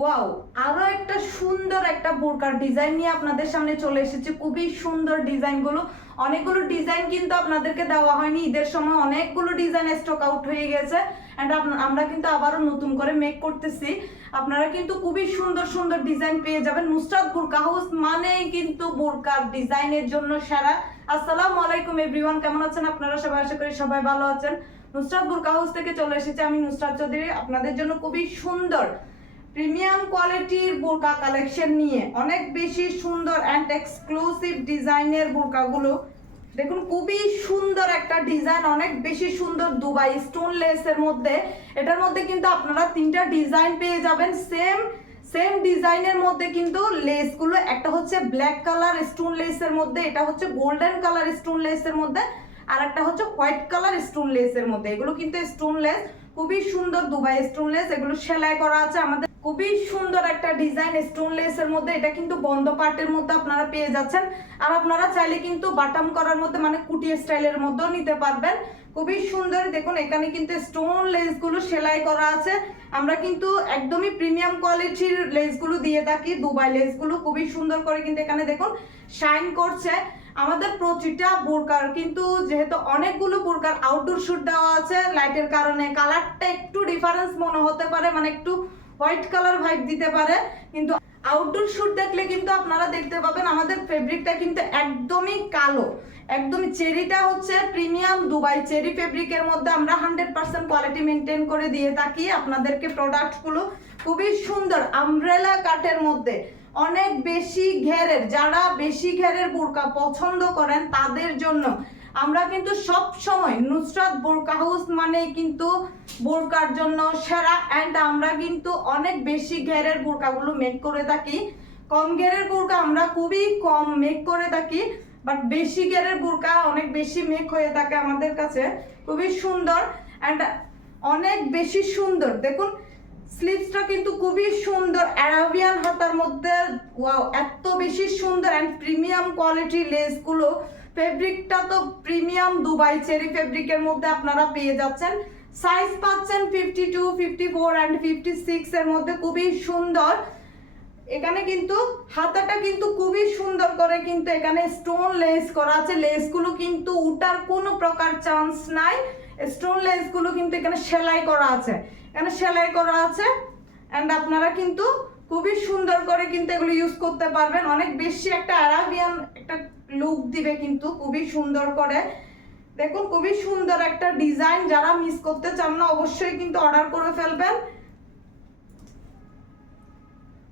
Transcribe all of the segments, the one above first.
Wow আরও একটা সুন্দর একটা বোরকার ডিজাইন নিয়ে আপনাদের সামনে চলে এসেছে। খুবই সুন্দর ডিজাইনগুলো। অনেকগুলো ডিজাইন কিন্তু আপনাদেরকে দেওয়া হয়নি। ঈদের সময় অনেকগুলো ডিজাইন স্টক আউট হয়ে গেছে। অ্যান্ড আমরা কিন্তু আবারও নতুন করে মেক করতেছি। আপনারা কিন্তু খুবই সুন্দর সুন্দর ডিজাইন পেয়ে যাবেন। নুসরাত বোরকা হাউস মানেই কিন্তু বোরকার ডিজাইনের জন্য সেরা। আসসালামু আলাইকুম এভরিওয়ান কেমন আছেন আপনারা? সবাই আশা করি সবাই ভালো আছেন। নুসরাত বোরকা হাউস থেকে চলে এসেছে আমি নুসরাত চৌধুরী। আপনাদের জন্য খুবই সুন্দর প্রিমিয়াম কোয়ালিটির বোরকা কালেকশন নিয়ে অনেক বেশি সুন্দর অ্যান্ড এক্সক্লুসিভ ডিজাইনের বোরকাগুলো। দেখুন, খুবই সুন্দর একটা ডিজাইন, অনেক বেশি সুন্দর দুবাই স্টোন লেসের মধ্যে। এটার মধ্যে কিন্তু আপনারা তিনটা ডিজাইন পেয়ে যাবেন। সেম সেম ডিজাইনের মধ্যে কিন্তু লেসগুলো একটা হচ্ছে ব্ল্যাক কালার স্টোন লেসের মধ্যে, এটা হচ্ছে গোল্ডেন কালার স্টোন লেসের মধ্যে, আর একটা হচ্ছে হোয়াইট কালার স্টোন লেসের মধ্যে। এগুলো কিন্তু স্টোন লেস খুবই সুন্দর দুবাই স্টোন লেস এগুলো সেলাই করা আছে আমাদের খুবই সুন্দর একটা ডিজাইন স্টোন লেসের মধ্যে। এটা কিন্তু বন্ধ পার্টের মধ্যে আপনারা পেয়ে যাচ্ছেন। আর আপনারা চাইলে কিন্তু বাটাম করার মধ্যে মানে কুটি স্টাইলের মধ্যেও নিতে পারবেন। খুবই সুন্দর। দেখুন, এখানে কিন্তু স্টোন লেসগুলো সেলাই করা আছে। আমরা কিন্তু একদমই প্রিমিয়াম কোয়ালিটির লেসগুলো দিয়ে থাকি। দুবাই লেসগুলো খুবই সুন্দর করে কিন্তু এখানে দেখুন শাইন করছে। আমাদের প্রতিটা বোরকার কিন্তু যেহেতু অনেকগুলো বোরকার আউটডোর শুট দেওয়া আছে লাইটের কারণে। কালারটা একটু ডিফারেন্স মনে হতে পারে মানে একটু হোয়াইট কালার ভাইব দিতে পারে, কিন্তু আউটডোর শুট দেখলে কিন্তু আপনারা দেখতে পাবেন আমাদের ফেব্রিকটা কিন্তু একদমই কালো। একদমই চেরিটা হচ্ছে প্রিমিয়াম দুবাই চেরি ফেব্রিকের মধ্যে আমরা হান্ড্রেড পার্সেন্ট কোয়ালিটি মেনটেন করে দিয়ে থাকি আপনাদেরকে প্রোডাক্টগুলো খুবই সুন্দর আমব্রেলা কাটের মধ্যে। অনেক বেশি ঘেরের, যারা বেশি ঘেরের বোরকা পছন্দ করেন তাদের জন্য আমরা কিন্তু সব সময় নুসরাত বোরকা হাউস মানে কিন্তু বোরকার জন্য সেরা অ্যান্ড আমরা কিন্তু অনেক বেশি ঘেরের বোরকাগুলো মেক করে থাকি। কম ঘেরের বোরকা আমরা খুবই কম মেক করে থাকি বাট বেশি ঘেরের বোরকা অনেক বেশি মেক হয়ে থাকে আমাদের কাছে। খুবই সুন্দর অ্যান্ড অনেক বেশি সুন্দর। দেখুন স্লিভসটা কিন্তু খুবই সুন্দর অ্যারাবিয়ান হাতার মধ্যে ওয়াও এত বেশি সুন্দর অ্যান্ড প্রিমিয়াম কোয়ালিটি লেসগুলো ফেব্রিকটা তো প্রিমিয়াম দুবাই চেরি ফেব্রিকের মধ্যে আপনারা পেয়ে যাচ্ছেন। সাইজ পাচ্ছেন fifty two fifty four and fifty six এর মধ্যে খুবই সুন্দর। এখানে কিন্তু হাতাটা কিন্তু খুবই সুন্দর করে কিন্তু এখানে স্টোন লেস করা আছে। লেসগুলো কিন্তু উঠার কোনো প্রকার চান্স নাই। স্টোন লেসগুলো কিন্তু এখানে সেলাই করা আছে। এখানে সেলাই করা আছে অ্যান্ড আপনারা কিন্তু খুবই সুন্দর করে কিন্তু এগুলো ইউজ করতে পারবেন। অনেক বেশি একটা অ্যারাবিয়ান একটা লুক দিবে কিন্তু খুবই সুন্দর করে। দেখুন, খুবই সুন্দর একটা ডিজাইন যারা মিস করতে চান না, অবশ্যই কিন্তু অর্ডার করে ফেলবেন।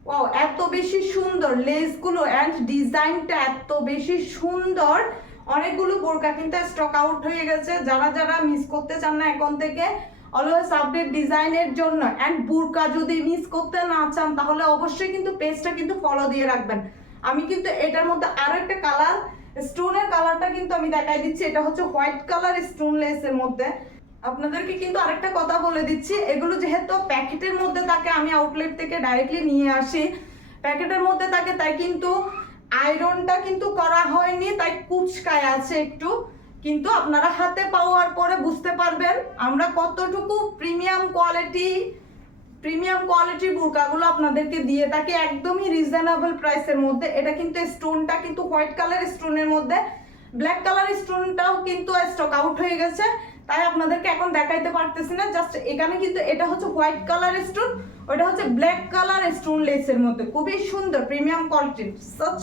ওয়াও এত বেশি সুন্দর লেসগুলো অ্যান্ড ডিজাইনটা এত বেশি সুন্দর। অনেকগুলো বোরকা কিন্তু স্টক আউট হয়ে গেছে। যারা যারা মিস করতে চান না এখন থেকে অলওয়েজ আপডেট ডিজাইনের জন্য। অ্যান্ড বুরকা যদি মিস করতে না চান, তাহলে অবশ্যই কিন্তু পেজটা কিন্তু ফলো দিয়ে রাখবেন। আমি কিন্তু এটার মধ্যে আরও একটা কালার স্টোনের কালারটা কিন্তু আমি দেখাই দিচ্ছি। এটা হচ্ছে হোয়াইট কালার স্টোন লেসের মধ্যে। আপনাদেরকে কিন্তু আরেকটা কথা বলে দিচ্ছি। এগুলো যেহেতু প্যাকেটের মধ্যে থাকে, আমি আউটলেট থেকে ডাইরেক্টলি নিয়ে আসি। প্যাকেটের মধ্যে থাকে, তাই কিন্তু আয়রনটা কিন্তু করা হয়নি, তাই কুচকায় আছে একটু। কিন্তু আপনারা হাতে পাওয়ার পরে বুঝতে পারবেন, আমরা কতটুকু প্রিমিয়াম কোয়ালিটি প্রিমিয়াম কোয়ালিটির বুরকাগুলো আপনাদেরকে দিয়ে থাকি একদমই রিজনেবল প্রাইসের মধ্যে। এটা কিন্তু স্টোনটা কিন্তু হোয়াইট কালার স্টোনের মধ্যে। ব্ল্যাক কালার স্টোনটাও কিন্তু স্টক আউট হয়ে গেছে। তাই আপনাদেরকে এখন দেখাইতে পারতেছি না জাস্ট এখানে কিন্তু এটা হচ্ছে হোয়াইট কালার স্টোন ওটা হচ্ছে ব্ল্যাক কালার স্টোন লেসের মধ্যে। খুবই সুন্দর প্রিমিয়াম কোয়ালিটির সচ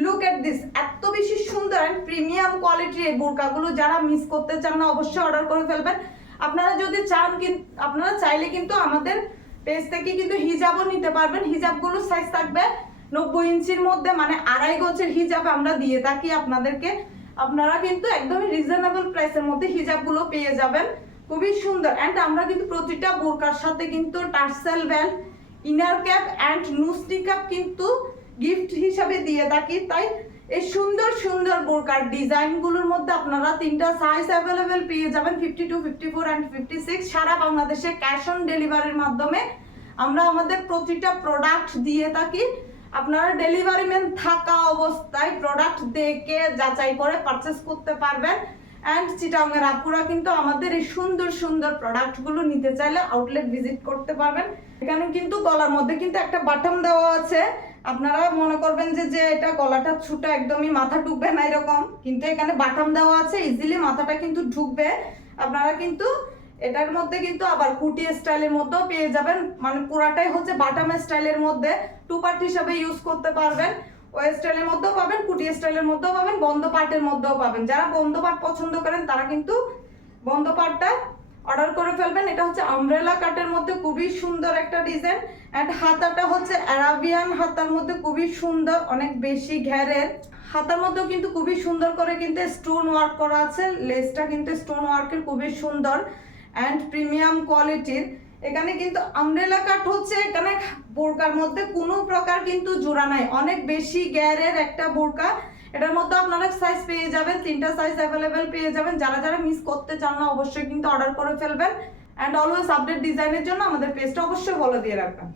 লুক এট দিস এত বেশি সুন্দর অ্যান্ড প্রিমিয়াম কোয়ালিটির এই বোরকাগুলো যারা মিস করতে চান না, অবশ্যই অর্ডার করে ফেলবেন। আপনারা যদি চান আপনারা চাইলে কিন্তু আমাদের পেজ থেকে কিন্তু হিজাবও নিতে পারবেন। হিজাবগুলো সাইজ থাকবে নব্বই ইঞ্চির মধ্যে মানে আড়াই গজের হিজাব আমরা দিয়ে থাকি আপনাদেরকে। আপনারা কিন্তু একদমই রিজনেবল প্রাইসের মধ্যে হিজাবগুলো পেয়ে যাবেন। খুবই সুন্দর। অ্যান্ড আমরা কিন্তু প্রতিটা বোরকার সাথে কিন্তু টার্সেল বেল ইনার ক্যাপ অ্যান্ড নুস্টি ক্যাপ কিন্তু গিফট হিসাবে দিয়ে থাকি। তাই এই সুন্দর সুন্দর বোরকার ডিজাইনগুলোর মধ্যে আপনারা তিনটা সাইজ অ্যাভেলেবেল পেয়ে যাবেন fifty two fifty four and fifty six সারা বাংলাদেশে ক্যাশ অন ডেলিভারির মাধ্যমে আমরা আমাদের প্রতিটা প্রোডাক্ট দিয়ে থাকি। আপনারা ডেলিভারি ম্যান থাকা অবস্থায় প্রোডাক্ট দেখে যাচাই করে পারচেস করতে পারবেন। অ্যান্ড চিটাংয়ের আপুরা কিন্তু আমাদের এই সুন্দর সুন্দর প্রোডাক্টগুলো নিতে চাইলে আউটলেট ভিজিট করতে পারবেন। এখানে কিন্তু গলার মধ্যে কিন্তু একটা বাটন দেওয়া আছে। আপনারা মনে করবেন যে যে এটা গলাটা ছোট একদমই মাথা ঢুকবে না এরকম, কিন্তু এখানে বাটাম দেওয়া আছে ইজিলি মাথাটা কিন্তু ঢুকবে। আপনারা কিন্তু এটার মধ্যে কিন্তু আবার কুটি স্টাইলের মধ্যেও পেয়ে যাবেন। মানে পুরাটাই হচ্ছে বাটাম স্টাইলের মধ্যে। টু পার্ট হিসাবে ইউজ করতে পারবেন। ওই স্টাইলের মধ্যেও পাবেন কুটি স্টাইলের মধ্যেও পাবেন, বন্ধ পার্টের মধ্যেও পাবেন। যারা বন্ধ পার্ট পছন্দ করেন, তারা কিন্তু বন্ধ পার্টটা অর্ডার করে ফেলবেন। এটা হচ্ছে আমব্রেলা কাটের মধ্যে খুবই সুন্দর একটা ডিজাইন অ্যান্ড হাতাটা হচ্ছে অ্যারাবিয়ান হাতার মধ্যে খুবই সুন্দর, অনেক বেশি ঘেরের। হাতার মধ্যেও কিন্তু খুবই সুন্দর করে কিন্তু স্টোন ওয়ার্ক করা আছে। লেসটা কিন্তু স্টোন ওয়ার্কের খুবই সুন্দর। অ্যান্ড প্রিমিয়াম কোয়ালিটির এখানে কিন্তু আমব্রেলা কাট হচ্ছে এখানে বোরকার মধ্যে কোনো প্রকার কিন্তু জোড়া নাই। অনেক বেশি গ্যারের একটা বোরকা। এটার মধ্যে আপনারা সাইজ পেয়ে যাবেন, তিনটা সাইজ অ্যাভেলেবেল পেয়ে যাবেন। যারা যারা মিস করতে চান না, অবশ্যই কিন্তু অর্ডার করে ফেলবেন। অ্যান্ড অলওয়েজ আপডেট ডিজাইনের জন্য আমাদের পেজটা অবশ্যই ফলো দিয়ে রাখবেন।